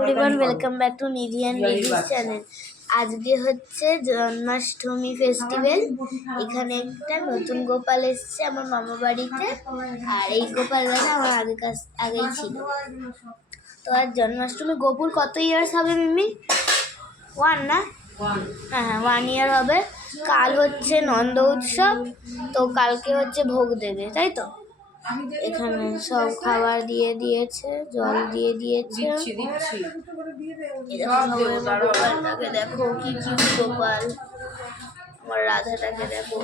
Everyone welcome back to Nidhi and Nidhi's channel. আজকে হচ্ছে Janmashtami festival. এখানে একটা নতুন গোপাল এসছে আমার মামা বাড়িতে, আর এই গোপাল দাদা আমার আগেই ছিল। তো আর জন্মাষ্টমী গোপুর কত ইয়ার্স হবে মিমি? 1 না? হ্যাঁ 1 ইয়ার হবে। কাল হচ্ছে নন্দ উৎসব, তো কালকে হচ্ছে ভোগ দেবে, তাই তো? এখানে সব খাবার দিয়ে দিয়েছে, জল দিয়ে দিয়েছে। গোপালটাকে দেখো কি কিউট গোপাল, আমার রাধাটাকে দেখো,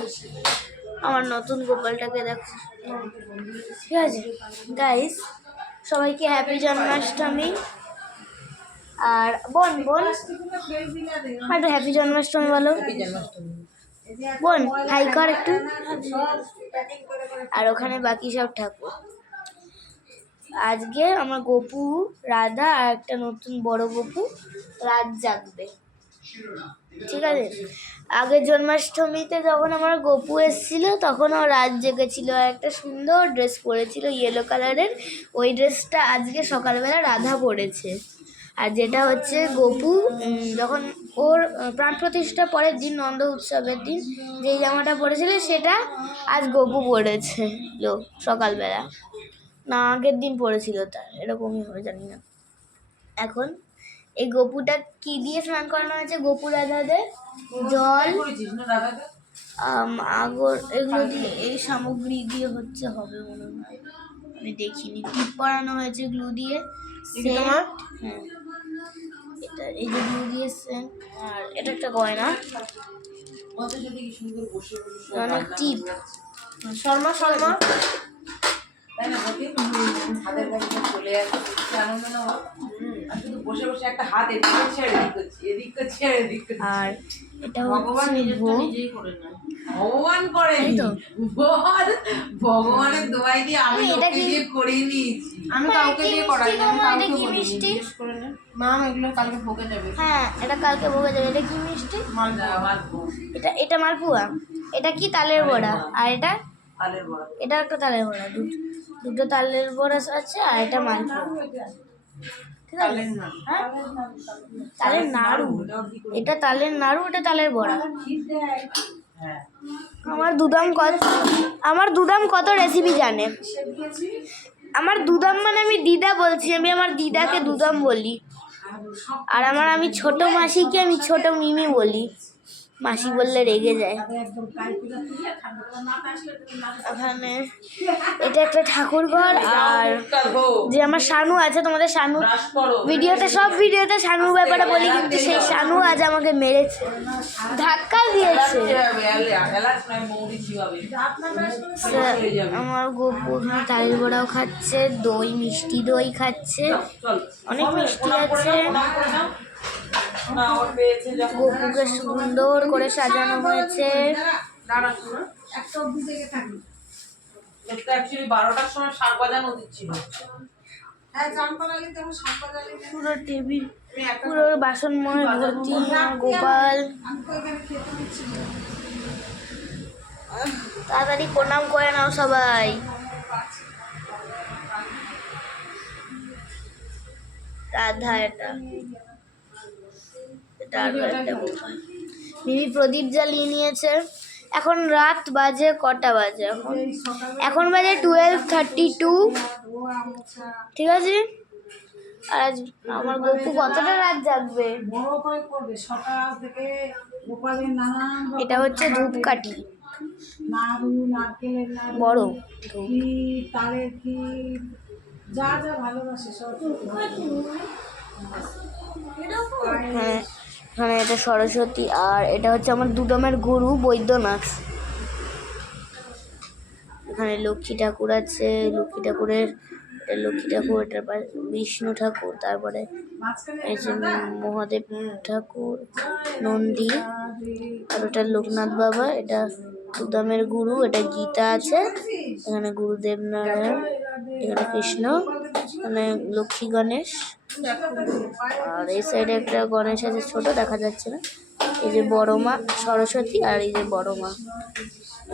আমার নতুন গোপালটাকে দেখো। ঠিক আছে গাইস, সবাইকে হ্যাপি জন্মাষ্টমী। আর বোন একটু হ্যাপি জন্মাষ্টমী বলো। বোন হাই কর একটু। আর ওখানে বাকি সব ঠাকুর। আজকে আমার গোপু, রাধা আর একটা নতুন বড় গোপু রাত জাগবে, ঠিক আছে? আগের জন্মাষ্টমীতে যখন আমার গোপু এসেছিল তখন ও রাত জেগেছিল, আর একটা সুন্দর ড্রেস পরেছিল ইয়েলো কালারের। ওই ড্রেসটা আজকে সকালবেলা রাধা পরেছে। আর যেটা হচ্ছে গোপু যখন ওর প্রাণ প্রতিষ্ঠা পরের দিন, নন্দ উৎসবের দিন, যেই জামাটা পরেছিল সেটা আজ গোপু পরেছে সকালবেলা, না আগের দিন পড়েছিল, তার এরকমই হবে জানি না। এখন এই গোপুটা কি দিয়ে স্নান করানো হয়েছে? গোপু রাধাদের জল, আগর, এগুলো দিয়ে, এই সামগ্রী দিয়ে হচ্ছে হবে মনে হয়, আমি দেখিনি। টিপ পরানো হয়েছে গ্লু দিয়ে, হ্যাঁ এটা এই যে গ্লু দিয়ে সেন্ট, আর এটা একটা গয়না, অনেক টিপ। শর্মা আর এটা ভগবান করে ভগবানের দোয়াই দিয়ে আমি দিয়ে করিয়ে নিয়েছি। আমি কাউকে দিয়ে করাই না, আমি কাউকে বলি জিজ্ঞেস করে না। মাম এগুলো কালকে ভোগে যাবে। হ্যাঁ এটা কালকে ভোগে যাবে। এটা কি মিষ্টি? মালপোয়া। এটা মালপোয়া। এটা কি? তালের বড়া। আর এটা তালের বড়া। এটা একটা তালের বড়া, দুটো তালের বড়া আছে, আর এটা মালপোয়া। ঠিক আছে? হ্যাঁ তালের নাড়ু, এটা তালের নাড়ু, এটা তালের বড়া। আমার দুদাম কত রেসিপি জানে। আমার দুদাম মানে আমি দিদা বলছি, আমি আমার দিদাকে দুদাম বলি। আর আমি ছোট মাসিকে আমি ছোট মিমি বলি, মাসি বললে রেগে যায়। ওখানে এটা একটা ঠাকুর ঘর। আর যে আমার শানু আছে, তোমাদের শানু সব ভিডিওতে শানুর ব্যাপারে বলি, কিন্তু সেই শানু আজ আমাকে মেরেছে, ধাক্কা দিয়েছে। আমার গোপু তালের বড়াও খাচ্ছে, দই, মিষ্টি দই খাচ্ছে, অনেক মিষ্টি আছে। গোপুকে সুন্দর করে সাজানো হয়েছে। পুরো টেবিল, পুরো বাসনময় ভর্তি গোপাল। তাড়াতাড়ি প্রণাম করে নাও সবাই। রাধা, এটা আরো একটা গোপাল। মিমি প্রদীপ জ্বালিয়ে নিয়েছে। এখন রাত বাজে কটা বাজে? এখন বাজে 12:32, ঠিক আছে? আর আজ আমার গোপু কতটা রাত জাগবে? এটা হচ্ছে ধূপকাঠি, বড় হ্যাঁ। এখানে এটা সরস্বতী, আর এটা হচ্ছে আমার দুদমের গুরু বৈদ্যনাথ। এখানে লক্ষ্মী ঠাকুর আছে, লক্ষ্মী ঠাকুরের, এটার বিষ্ণু ঠাকুর, তারপরে এই যে মহাদেব ঠাকুর, নন্দী, আর ওটা লোকনাথ বাবা, এটা দুদমের গুরু, এটা গীতা আছে, এখানে গুরুদেব নারায়ণ, এখানে কৃষ্ণ, এখানে লক্ষ্মী গণেশ, আর এই সাইডে একটা গণেশ আছে, ছোট দেখা যাচ্ছে না। এই যে বড় মা সরস্বতী, আর এই যে বড় মা।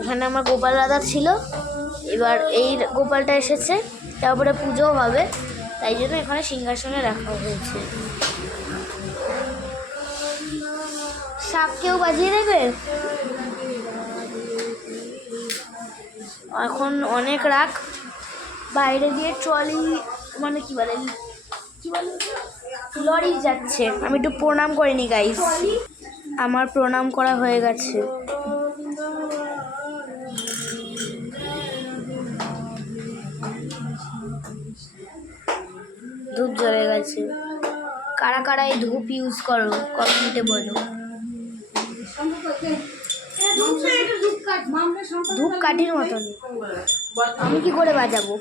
এখানে আমার গোপাল রাধা ছিল, এবার এই গোপালটা এসেছে, তারপরে পুজো হবে, তাই জন্য এখানে সিংহাসনে রাখা হয়েছে। শাক কেউ বাজিয়ে দেবে? এখন অনেক রাগ, বাইরে দিয়ে ট্রলি মানে কি বলে লরি যাচ্ছে। আমি একটু প্রণাম করিনি গাইস, আমার প্রণাম করা হয়ে গেছে। ধূপ জ্বলে গেছে। কারা কারা এই ধূপ ইউজ করো কমেন্টে বলো। ধূপ কাঠির মতন, আমি কি করে বাজাবো?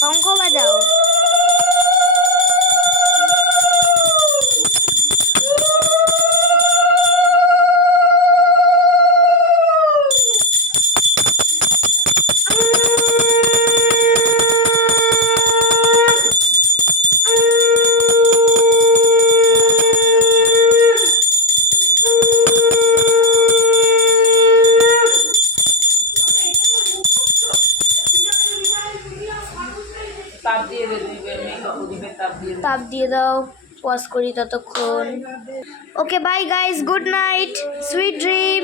শঙ্খ বাজাও। তাপ দিয়ে দাও, পজ করি ততক্ষণ। Okay bye guys, good night, sweet dream.